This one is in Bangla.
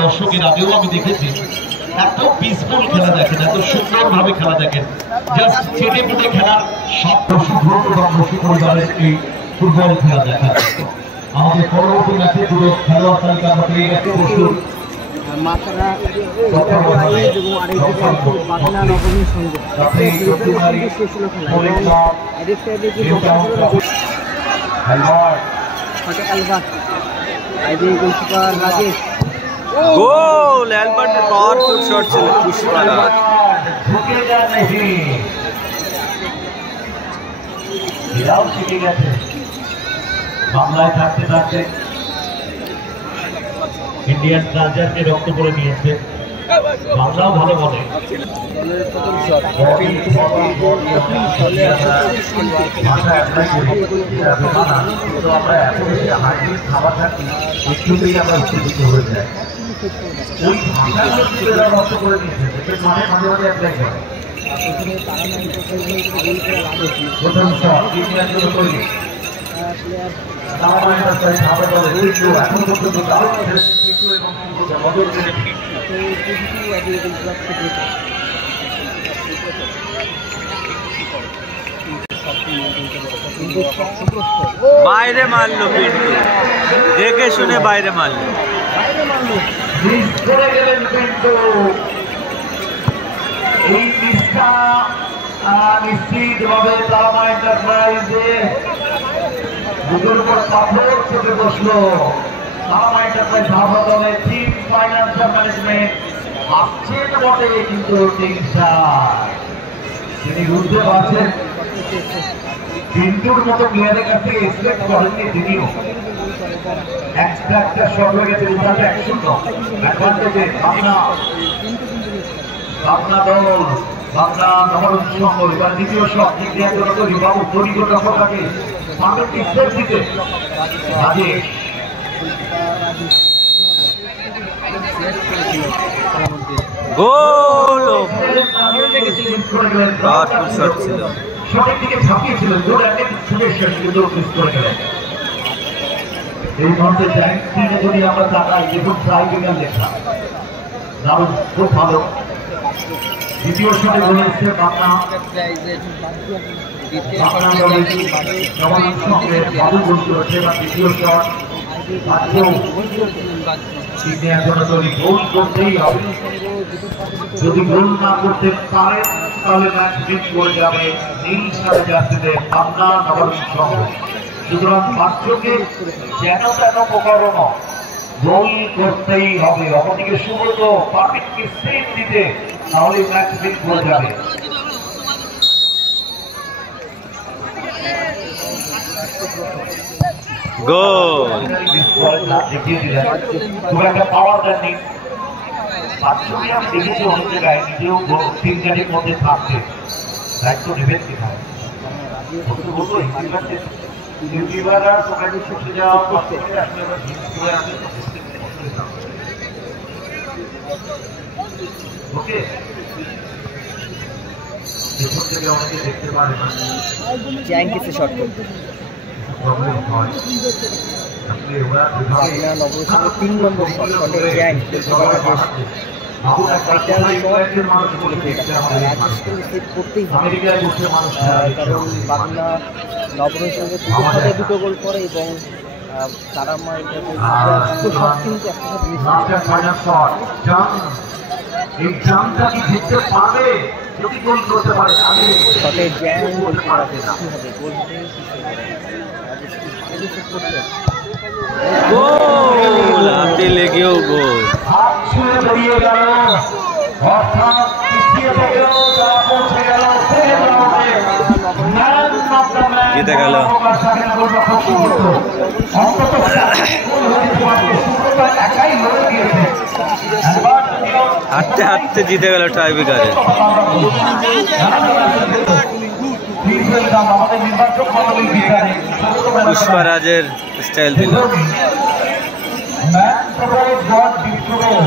দর্শকের আগেও আমি দেখেছি এত পিসফুল খেলা দেখেন, এত সুন্দর ভাবে খেলা দেখেন, জাস্ট চেটে পুটে খেলার সব এই ফুটবল খেলা দেখা। আমাদের পরবর্তী ম্যাচে দুটো খেলোয়াড় তালিকা আমরা পেয়ে গেছি। প্রচুর গোল অ্যালবার্টের পাওয়ারফুল শট ছিল। এরাও শিখে গেছে বাংলায় থাকতে থাকতে ইন্ডিয়ান কালচারকে রক্ত করে নিয়েছে। বাংলাও ভালো বলে। খাবার থাকি একটুতেই আমরা উত্তেজিত হয়ে যাই। ওই ভাষা রক্ত করে নিয়েছে, মাঝে মাঝে মাঝে অ্যাপ্লাই করে। প্রথম শট ইন্ডিয়ার জন্য তৈরি। এখন পর্যন্ত বাইরে মারলো, কিন্তু দেখে শুনে বাইরে মারলো। এই মিসটা নিশ্চিতভাবে তারা এন্টারপ্রাইজে বুকের উপর পাথর চেপে বসলো। তারা এন্টারপ্রাইজ হাসপাতালে টিম ফাইন্যান্সিয়াল ম্যানেজমেন্ট আসছেন বটে, কিন্তু তিনি বুঝতে পারছেন বিন্দুর মতো প্লেয়ারের কাছ থেকে এক্সপেক্ট করেননি তিনিও। একটা শট হয়ে গেছে, রেজাল্ট 1-0 অ্যাডভান্টেজে পাবনা দল। বাংলা নবরণ সংঘ এবার দ্বিতীয় শট ইন্ডিয়ার জন্য তৈরি। বাবু তৈরি করে রাখো তাকে, পারফেক্ট স্টেপ দিতে রাজেশ। গোল শট ছিল, শটের দিকে ঝাঁপিয়েছিলেন, গোল অ্যাটেম্প ছুটে শেষ কিন্তু মিস করে গেলেন। এই মুহূর্তে ট্যাঙ্ক যদি আমরা তাকাই, দেখুন ট্রাইব্যুনাল লেখা, দারুণ, খুব ভালো। দ্বিতীয় শটে গোল এসছে বাংলা দলের সঙ্গে বাবু গোল করেছে। এবার দ্বিতীয় শট ইন্ডিয়ার জন্য তৈরি। গোল করতেই হবে, যদি গোল না করতে পারেন তাহলে ম্যাচ মিস করে যাবে নীল সাথে জার্সিতে বাংলা নবরণ সংঘ। সুতরাং পাত্রকে যেন তেন প্রকরণ গোল করতেই হবে। অপরদিকে সুব্রত পারফেক্ট স্টেপ দিতে, তাহলে ম্যাচ মিস করে যাবে। গোল খুব একটা পাওয়ার দেননি। পাঁচজনই আমি দেখেছি অনেক জায়গায় নিজেও 3 মধ্যে থাকতে দায়িত্ব নেবেন কিনা। ইউটিউবার আর তোমাকে ছুটে যাওয়া ওকে, এরপর থেকে অনেকে দেখতে পারে না জ্যাঙ্কিসে শট করতে। প্রবলেম হয়। নবরণের 3 নম্বর শটে জ্যাঙ্ক কারণ বাংলা নবরণের সঙ্গে দুটো গোল করে এবং তারা গোল হাতে লেগেও গোল। জিতে গেল। হাঁটতে হাঁটতে জিতে গেল টাইব্রেকারে। পুষ্পারাজের স্টাইল দিল। Man provides God gives to all.